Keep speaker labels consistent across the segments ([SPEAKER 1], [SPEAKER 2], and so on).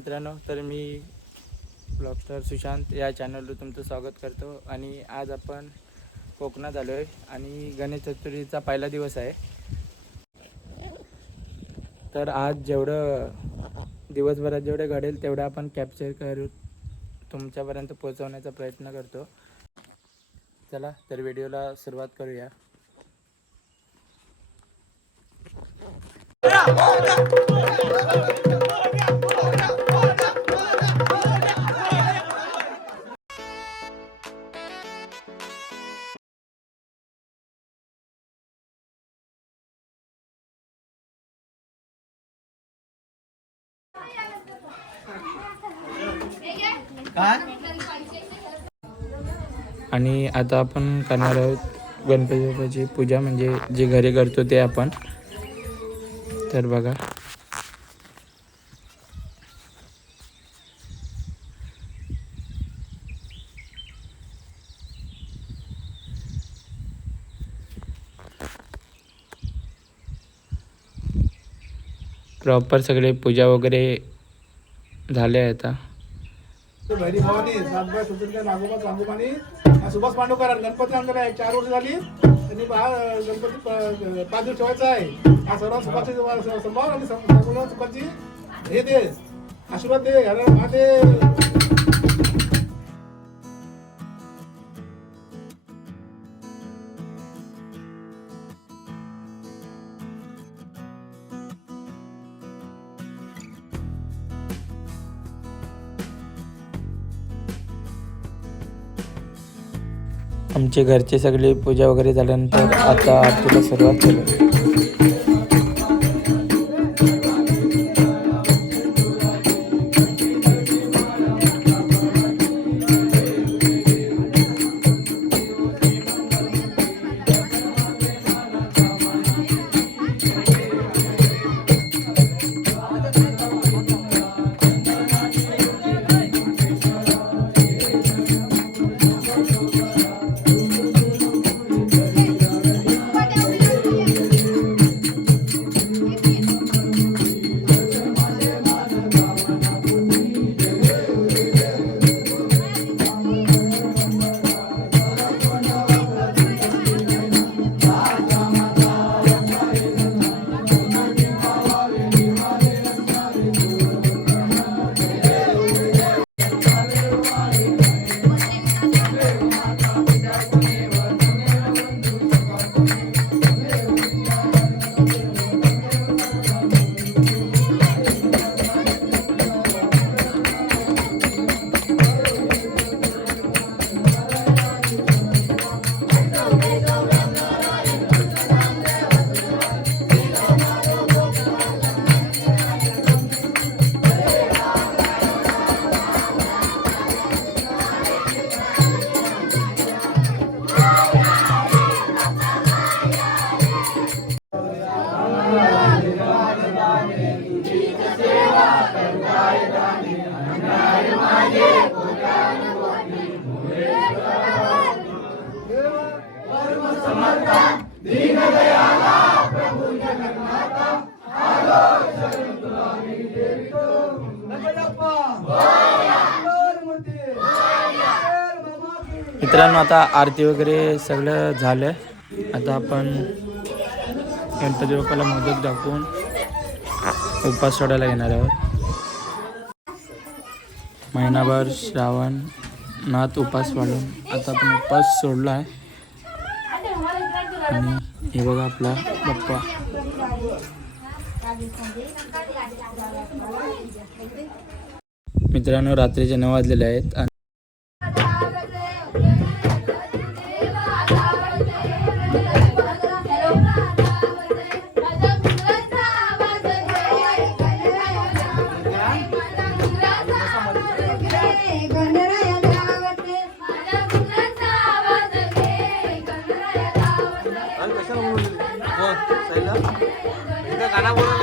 [SPEAKER 1] मित्रांनो तर मी ब्लॉगस्टर सुशांत या चॅनलवर तुमचं स्वागत करतो. आणि आज आपण कोकणात आलो आहे आणि गणेश चतुर्थीचा पहिला दिवस आहे. तर आज जेवढं दिवसभरात जेवढं घडेल तेवढं आपण कॅप्चर करू तुमच्यापर्यंत पोहोचवण्याचा प्रयत्न करतो. चला तर व्हिडिओला सुरुवात करूया. आणि आता आपण करणार आहोत गणपती बाप्पाची पूजा म्हणजे जे घरी करतो ते आपण. तर बघा. प्रॉपर सगळे पूजा वगैरे झाले आहेत आता
[SPEAKER 2] सुभाष पांडवकर आणि गणपती आणलेला आहे चार वर्ष झाली. त्यांनी हा गणपती पाच दिवस ठेवायचा आहे. हा सर्व सुखाची संभाव आणि सं- संपूर्ण हे दे. आशीर्वाद दे. महादेव
[SPEAKER 1] आमचे घरचे सगळे पूजा वगैरे झाल्यानंतर आता आरतीला सुरुवात केली मित्रांनो आता आरती वगैरे सगळं झालं आता आपण गणपती बाप्पाला मदत दाखवून उपास सोडायला येणार आहोत. महिनाभर श्रावण नाथ उपास वाढून आता आपण उपास सोडला आहे आणि हे बघा आपला बाप्पा. मित्रांनो रात्रीचे नऊ वाजलेले आहेत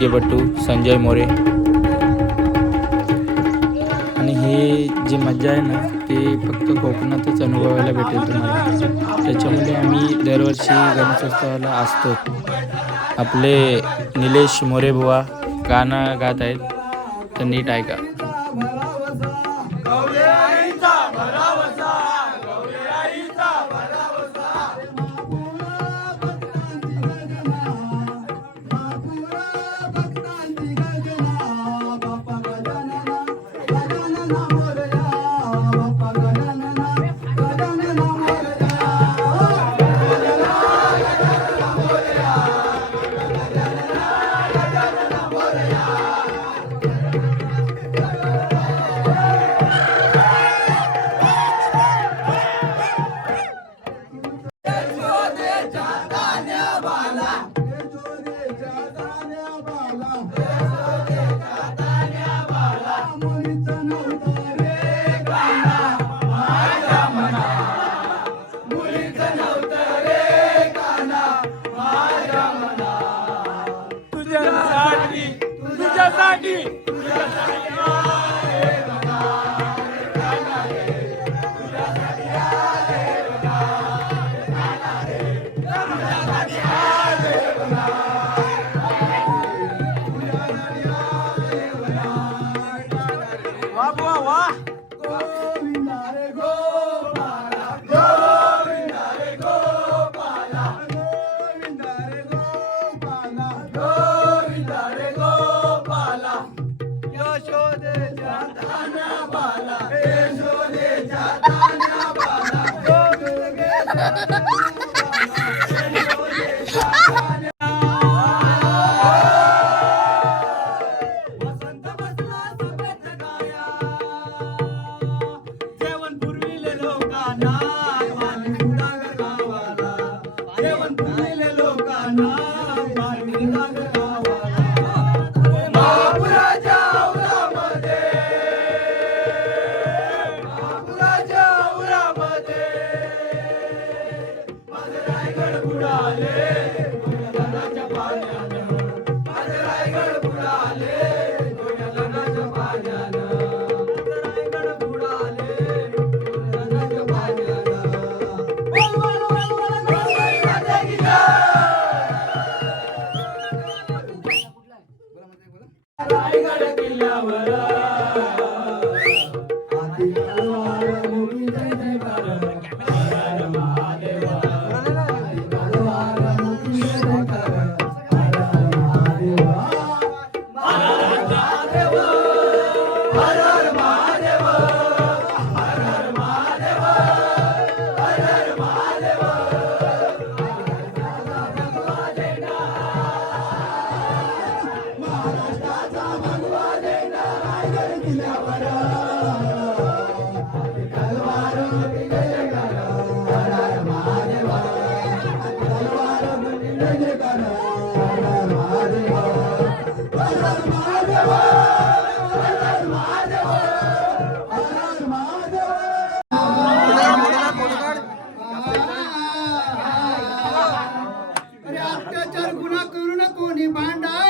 [SPEAKER 3] के
[SPEAKER 4] आमचे संजय मोरे. आणि ही जी मज्जा आहे ना ती फक्त कोकणातच अनुभवायला भेटेल तुम्हाला. त्याच्यामुळे आम्ही दरवर्षी गणेशोत्सवाला असतो. आपले निलेश मोरे बुवा गाणं गात आहेत. तर नीट ऐका.
[SPEAKER 5] Ha ha ha ha! Rama अत्याचार गुना करू नको निभांडा.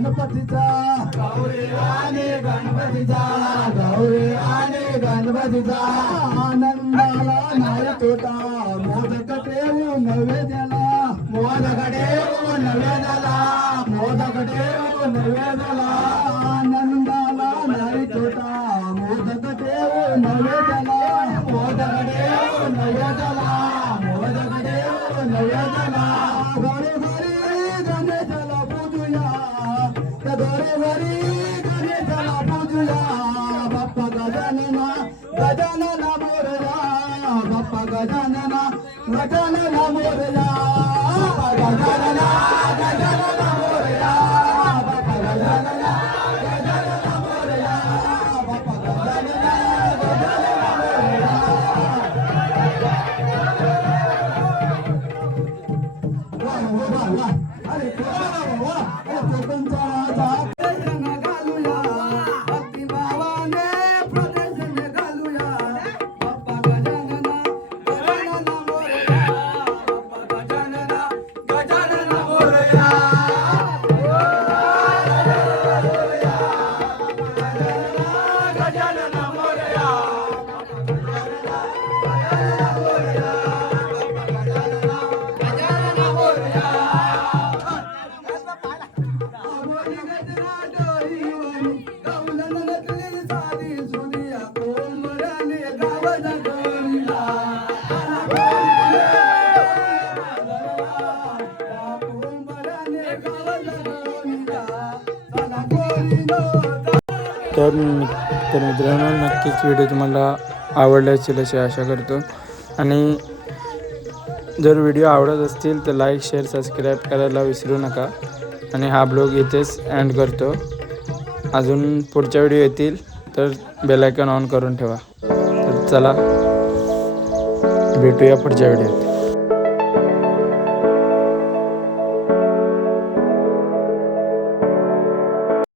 [SPEAKER 5] गणपतीचा. गौरी आणि गणपतीचा. गौरी आणि गणपतीचा. आनंदाला नाही तोटा मोदक ठेवू नैवेद्याला. मोदक ठेवू नैवेद्याला. मोदक ठेवू नैवेद्याला.
[SPEAKER 4] तर तर मित्रांनो नक्कीच व्हिडिओ तुम्हाला आवडला असेल अशी आशा करतो. आणि जर व्हिडिओ आवडत असतील तर लाईक शेअर सबस्क्राईब करायला विसरू नका. आणि हा ब्लॉग इथेच एंड करतो. अजून पुढच्या व्हिडिओ येतील तर बेलायकन ऑन करून ठेवा. तर चला भेटूया पुढच्या व्हिडिओत